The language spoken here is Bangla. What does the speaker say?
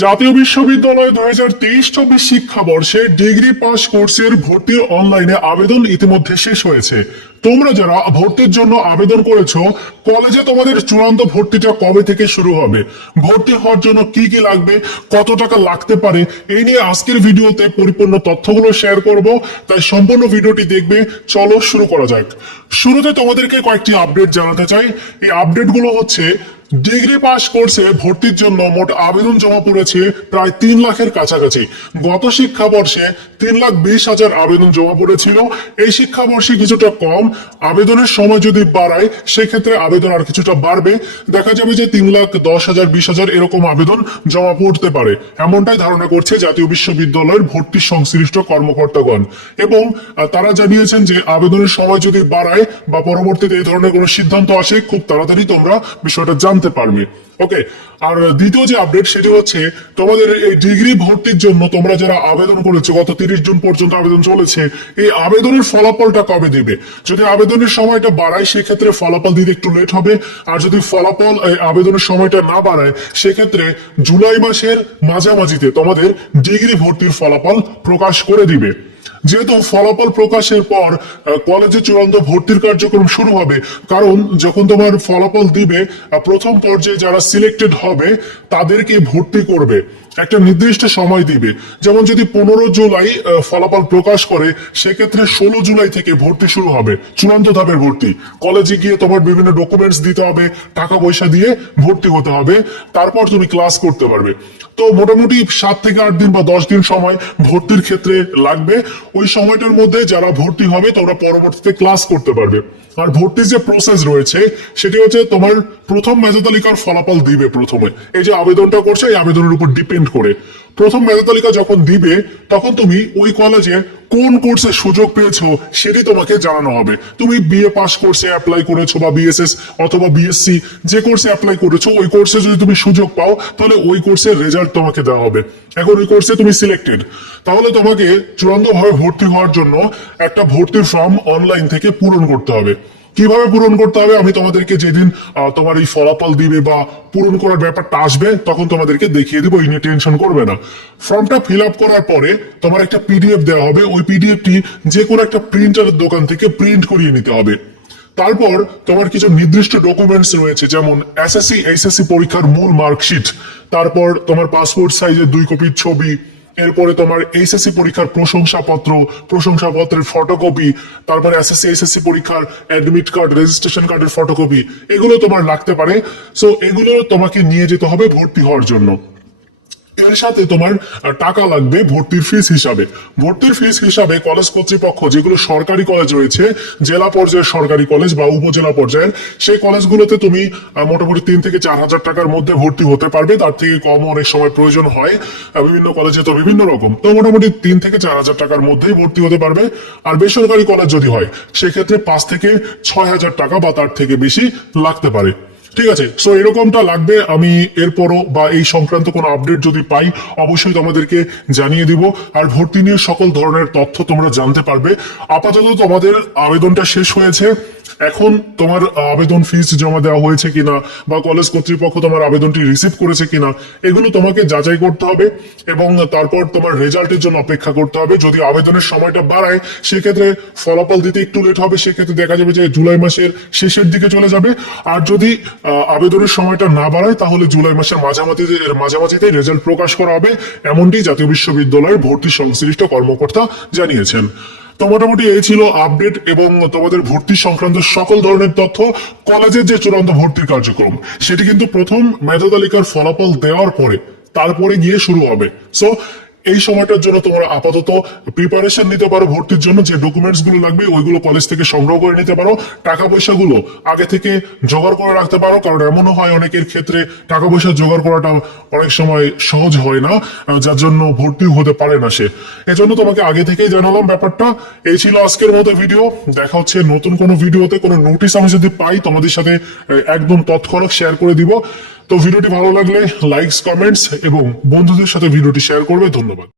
জাতীয় বিশ্ববিদ্যালয় দুই হাজার তেইশ চব্বিশ শিক্ষাবর্ষে ডিগ্রি পাস কোর্সের ভর্তির অনলাইনে আবেদন ইতিমধ্যে শেষ হয়েছে। তোমরা যারা ভর্তির জন্য আবেদন করেছ কলেজে তোমাদের চূড়ান্ত ভর্তিটা কবে থেকে শুরু হবে? ভর্তি হওয়ার জন্য কি কি লাগবে? কত টাকা লাগতে পারে? এই নিয়ে আজকের ভিডিওতে পরিপূর্ণ তথ্যগুলো শেয়ার করব। তাই সম্পূর্ণ ভিডিওটি দেখবে। চলো শুরু করা যাক। শুরুতে তোমাদেরকে কয়েকটি আপডেট জানাতে চাই। এই আপডেটগুলো হচ্ছে ডিগ্রি পাস কোর্সে ভর্তির জন্য মোট আবেদন জমা পড়েছে প্রায় তিন লাখের কাছাকাছি। গত শিক্ষাবর্ষে তিন লাখ বিশ হাজার আবেদন জমা পড়েছিল। এই শিক্ষাবর্ষে কিছুটা কম আবেদনের সময় যদি বাড়ায়, সেক্ষেত্রে আবেদন আর কিছুটা বাড়বে। দেখা যাবে যে তিন লাখ দশ হাজার, বিশ হাজার এরকম আবেদন জমা পড়তে পারে। এমনটাই ধারণা করছে জাতীয় বিশ্ববিদ্যালয়ের ভর্তি সংশ্লিষ্ট কর্মকর্তাগণ। এবং তারা জানিয়েছেন যে আবেদনের সময় যদি বাড়ায় বা পরবর্তীতে এই ধরনের কোনো সিদ্ধান্ত আসে, খুব তাড়াতাড়ি তোমরা বিষয়টা জানতে পারবে। ওকে আর দ্বিতীয় যে আপডেট সেটি হচ্ছে তোমাদের এই ডিগ্রি ভর্তির জন্য তোমরা যারা আবেদন করেছ, গত তিরিশ জুন পর্যন্ত আবেদন চলেছে, এই আবেদনের ফলাফলটা কবে দিবে? যদি আবেদনের সময়টা বাড়ায়, সেক্ষেত্রে ফলাফল দিতে একটু লেট হবে। আর যদি ফলাফল আবেদনের সময়টা না বাড়ায়, সেক্ষেত্রে জুলাই মাসের মাঝামাঝিতে তোমাদের ডিগ্রি ভর্তির ফলাফল প্রকাশ করে দিবে। যেহেতু ফলাফল প্রকাশের পর কলেজে চূড়ান্ত ভর্তির কার্যক্রম শুরু হবে, কারণ যখন তোমার ফলাফল দিবে প্রথম পর্যায়ে যারা সিলেক্টেড হবে তাদেরকে ভর্তি করবে। একটা নির্দিষ্ট সময় দিবে। যেমন যদি পনেরো জুলাই ফলাফল প্রকাশ করে, সেক্ষেত্রে ষোলো জুলাই থেকে ভর্তি শুরু হবে, চূড়ান্ত ধাপের ভর্তি। কলেজে গিয়ে তোমার বিভিন্ন ডকুমেন্টস দিতে হবে, টাকা পয়সা দিয়ে ভর্তি হতে হবে, তারপর তুমি ক্লাস করতে পারবে। তো মোটামুটি সাত থেকে আট দিন বা দশ দিন সময় ভর্তির ক্ষেত্রে লাগবে। ওই সময়টার মধ্যে যারা ভর্তি হবে তোমরা পরবর্তীতে ক্লাস করতে পারবে। আর ভর্তির যে প্রসেস রয়েছে, সেটি হচ্ছে তোমার প্রথম মেধা তালিকার ফলাফল দিবে প্রথমে। এই যে আবেদনটা করছে, এই আবেদনের উপর ডিপেন্ড করে। প্রথম মেধা তালিকা যখন দিবে, তখন তুমি ওই কলেজে কোন কোর্সে সুযোগ পেয়েছ, সেটি তোমাকে জানানো হবে। তুমি বিএ পাস কোর্সে অ্যাপ্লাই করেছ বা বিএসএস অথবা বিএসসি যে কোর্সে অ্যাপ্লাই করেছ, ওই কোর্সে যদি তুমি সুযোগ পাও, তাহলে ওই কোর্সের রেজাল্ট তোমাকে দেওয়া হবে। এখন ওই কোর্সে তুমি সিলেক্টেড তাহলে তোমাকে চূড়ান্তভাবে ভর্তি হওয়ার জন্য একটা ভর্তির ফর্ম অনলাইন থেকে পূরণ করতে হবে। কীভাবে পূরণ করতে হবে? আমি তোমাদেরকে যেদিন তোমার এই ফলাফল দিবে বা পূরণ করার ব্যাপারটা আসবে, তখন তোমাদেরকে দেখিয়ে দেবো, এই নিয়ে টেনশন করবে না। ফর্মটা ফিল আপ করার পরে তোমার একটা পিডিএফ দেওয়া হবে। ওই পিডিএফটি যে কোনো একটা প্রিন্টারের দোকান থেকে প্রিন্ট করিয়ে নিতে হবে। তারপর তোমার কিছু নির্দিষ্ট ডকুমেন্টস রয়েছে, যেমন এসএসসি এইচএসসি পরীক্ষার মূল মার্কশিট, তারপর তোমার পাসপোর্ট সাইজের দুই কপির ছবি এরপরে তোমার এইচএসসি পরীক্ষার প্রশংসাপত্র, প্রশংসাপত্রের ফটোকপি তারপরে এসএসসি এইচএসসি পরীক্ষার অ্যাডমিট কার্ড রেজিস্ট্রেশন কার্ডের ফটোকপি এগুলো তোমার লাগতে পারে। সো এগুলো তোমাকে নিয়ে যেতে হবে ভর্তি হওয়ার জন্য। এর সাথে তোমার টাকা লাগবে ভর্তির ফিস হিসাবে। ভর্তির ফিস হিসাবে কলেজ কর্তৃপক্ষ যেগুলো সরকারি কলেজ রয়েছে, জেলা পর্যায়ের সরকারি কলেজ বা উপজেলা পর্যায়ের, সেই কলেজগুলোতে তুমি মোটামুটি তিন থেকে চার হাজার টাকার মধ্যে ভর্তি হতে পারবে। তার থেকে কম অনেক সময় প্রয়োজন হয়। বিভিন্ন কলেজে তো বিভিন্ন রকম। তো মোটামুটি তিন থেকে চার হাজার টাকার মধ্যেই ভর্তি হতে পারবে। আর বেসরকারি কলেজ যদি হয়, সেক্ষেত্রে পাঁচ থেকে ছয় হাজার টাকা বা তার থেকে বেশি লাগতে পারে। ঠিক আছে সো এরকমটা লাগবে, আমি এরপরও বা এই সংক্রান্ত কোনো আপডেট যদি পাই, অবশ্যই তোমাদেরকে জানিয়ে দিব। আর ভর্তি নিয়ে সকল ধরনের তথ্য তোমরা জানতে পারবে। আপাতত তোমাদের আবেদনটা শেষ হয়েছে। এখন তোমার আবেদন ফিস জমা দেওয়া হয়েছে কিনা, বা কলেজ কর্তৃপক্ষ তোমার আবেদনটি রিসিভ করেছে কিনা, এগুলো তোমাকে যাচাই করতে হবে, এবং তারপর তোমার রেজাল্টের জন্য অপেক্ষা করতে হবে। যদি আবেদনের সময়টা বাড়ায়, সেক্ষেত্রে ফলাফল দিতে একটু লেট হবে, সেক্ষেত্রে দেখা যাবে যে জুলাই মাসের শেষের দিকে চলে যাবে। আর যদি আবেদনের সময়টা না বাড়ায়, তাহলে জুলাই মাসের মাঝামাঝিতে মাঝামাঝিতে রেজাল্ট প্রকাশ করা হবে, এমনটি জাতীয় বিশ্ববিদ্যালয়ের ভর্তি সংশ্লিষ্ট কর্মকর্তা জানিয়েছেন। তো মোটামুটি এই ছিল আপডেট এবং তোমাদের ভর্তি সংক্রান্ত সকল ধরনের তথ্য কলেজের যে চূড়ান্ত ভর্তির কার্যক্রম, সেটি কিন্তু প্রথম মেধা তালিকার ফলাফল দেওয়ার পরে, তারপরে গিয়ে শুরু হবে। সো এই সময়টার জন্য তোমরা আপাতত প্রিপারেশন নিতে পারো, ভর্তির জন্য যে ডকুমেন্টসগুলো লাগবে ওইগুলো কলেজ থেকে সংগ্রহ করে নিতে পারো। টাকা পয়সা গুলো আগে থেকে জোগাড় করে রাখতে পারো, কারণ এমনও হয় অনেকের ক্ষেত্রে টাকা পয়সা জোগাড় করাটা অনেক সময় সহজ হয় না যার জন্য ভর্তি হতে পারে না সে। এজন্য তোমাকে আগে থেকেই জানালাম ব্যাপারটা। এই ছিল আজকের মতো ভিডিও দেখা হচ্ছে নতুন কোনো ভিডিওতে কোনো নোটিশ আমি যদি পাই, তোমাদের সাথে একদম তৎক্ষণাৎ শেয়ার করে দিব। তো ভিডিওটি ভালো লাগলে লাইকস কমেন্টস এবং বন্ধুদের সাথে ভিডিওটি শেয়ার করবে। ধন্যবাদ।